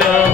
Joe.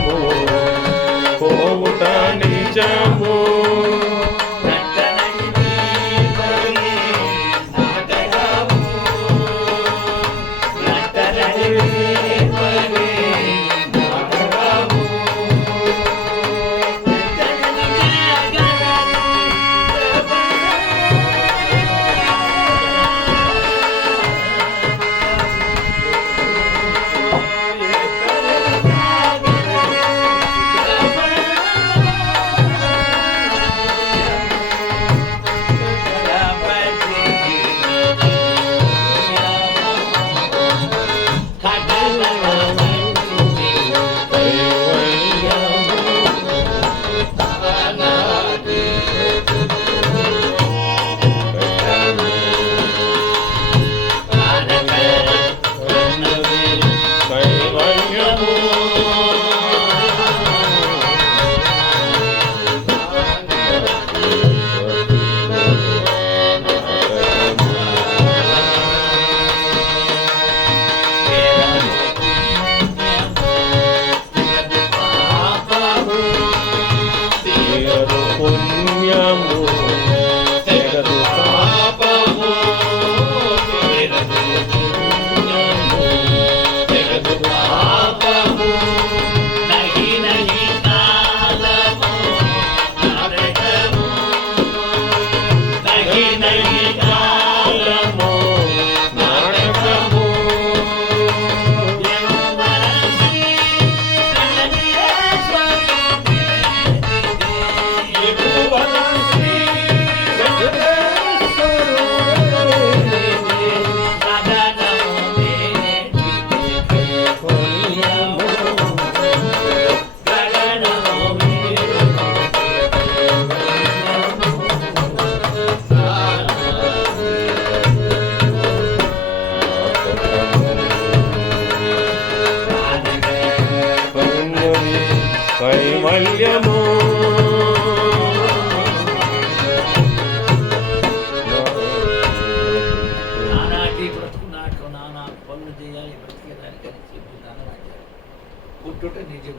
పుట్టుట నిజం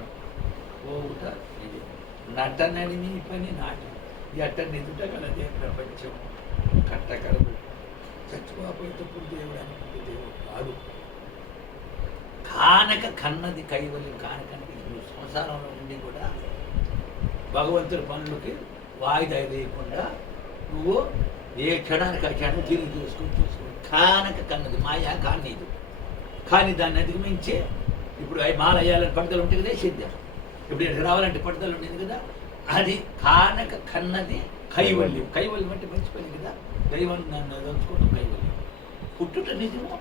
పోవుట నిజం నటనని నీ పని నాటి. ఎట్ట నిదుట కలదే ప్రపంచం. కట్టకడదు చచ్చిపోయినప్పుడు దేవుడు అనుకుంటే దేవుడు కాదు కానక కన్నది కైవల్యం కానకంటే సంసారంలో ఉండి కూడా భగవంతుడి పనులకి వాయిదా వేయకుండా నువ్వు ఏ క్షణానికి ఆ క్షణం తిరిగి చూసుకుని చూసుకుని కానక కన్నది మాయా కానీదు. కానీ దాన్ని అధిగమించే ఇప్పుడు అవి మాల వేయాలని పడతలు ఉంటుంది కదా సిద్ధం. ఇప్పుడు ఇక్కడికి రావాలంటే పడతలు ఉండేది కదా అది కానక కన్నది కైవల్యం. కైవల్యం. అంటే మంచి పని కదా దైవం నన్ను తలుచుకోవడం కైవల్యం. పుట్టుట నిజము?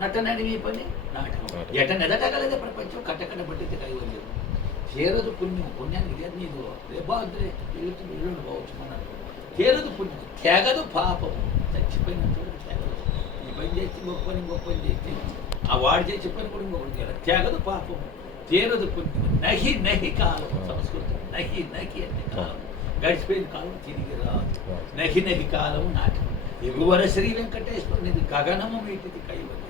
నటనని మీ పని? నాటకం. ఎట నెదటగలదే ప్రపంచం? కట్టకడ పట్టింది కైవల్యం. చేరదు పుణ్యం. పుణ్యానికి లేదు నీదు పోవచ్చు మనం చేరదు పుణ్యం. తెగదు పాపం ఈ పని చేసి గొప్ప పని గొప్ప పని చేసి ఆ వాడు చేసే పని కూడా ఇంకొకటి చేయాలి తెగదు పాపం తీరదు పుణ్యం నహి నహి కాలం సంస్కృతం నహి నహి అంటే కాలం గడిచిపోయిన కాలం తిరిగి రాదు నహి నహి కాలం నాటకం ఎగువర శ్రీ వెంకటేశ్వరునిది గగనము మీటిది కైవల్యం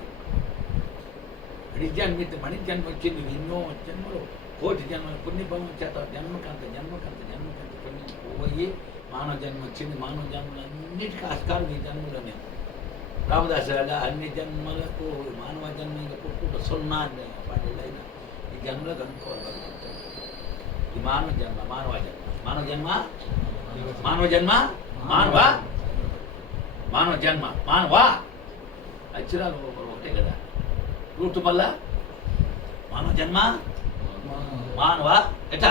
మణిజన్మిత మణిజన్మ వచ్చింది ఎన్నో జన్మలు కోటి జన్మల పుణ్యభావం చేత జన్మకంత జన్మకంత జన్మకంత పుణ్యం పోయి మానవ జన్మ వచ్చింది మానవ జన్మలన్నిటికీ ఆస్కారం ఈ జన్మలోనే రామదాసులాగా అన్ని జన్మలకు మానవ జన్మ ఇంకా పుట్టుట సున్నా అని పాడేళ్ళైన ఈ జన్మలో కనుక్కోవాలి ఈ మానవ జన్మ మానవ జన్మ. మానవ జన్మ? మానవ జన్మ? మానవ? మానవ జన్మ. మానవ? అక్షరాలు ఒకటే కదా. రూట్ వల్ల మానవ జన్మ? మానవ. ఎట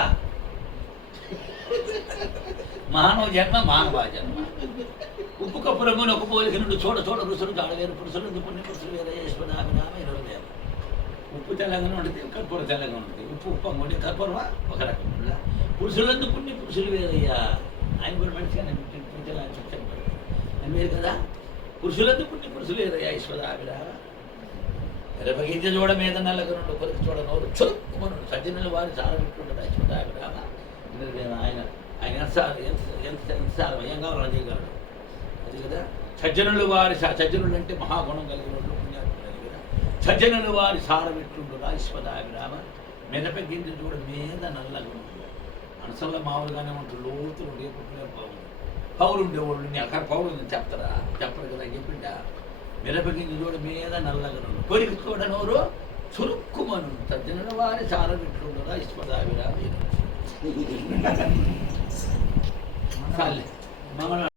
మానవ జన్మ మానవ జన్మ. ఉప్పు కప్పు రంగున ఒక పోలిక నుండి చూడ చూడ రుసులు జాడవేరు పురుషులు పుణ్య పురుషులు వేరే యశ్వదాభిరామ ఇరవై వేలు ఉప్పు తెల్లగా ఉంటుంది కర్పూర తెల్లగా ఉంటుంది ఉప్పు ఉప్పు అంగుండి కర్పూరమా ఒక రకం ఉంటుందా పురుషులందు పుణ్య పురుషులు వేరయ్యా ఆయన కూడా మనిషిగానే పుట్టిన చెప్తాను అని వేరు కదా పురుషులందు పుణ్య పురుషులు వేరయ్యా యశ్వదాభిరామ ఎరపగింజ చూడ మీద నల్లగా రెండు కొరికి చూడ నోరు చురుక్కుమను సజ్జనుల వారి చాలా పెట్టుకుంటాడు యశ్వదాభిరామ ఆయన ఆయన ఎంత ఎంత ఎంత ఎంతసారం ఏం కావాలని చేయగలడు అది కదా? సజ్జనులు వారి సజ్జనులు అంటే మహాగుణం కలిగిన వాళ్ళు పుణ్యాత్ములు కదా? సజ్జనులు వారి సారం ఎట్లుండు రాజస్పదాభిరామ మిరప గింజ చూడ మీద నల్లగా ఉంటుంది మనసులో మామూలుగానే ఉంటుంది లోతులు ఉండే పుట్టిన పౌరు పౌరు ఉండేవాళ్ళు అక్కడ పౌరు చెప్తారా? చెప్పరు కదా చెప్పిండా? మిరప గింజ చూడ మీద నల్లగా ఉంటుంది కోరిక చూడ నోరు? చురుక్కుమను. తద్దిన వారి పెట్టుకుంటారా ఇష్టపడావిరా మమ్మల్ని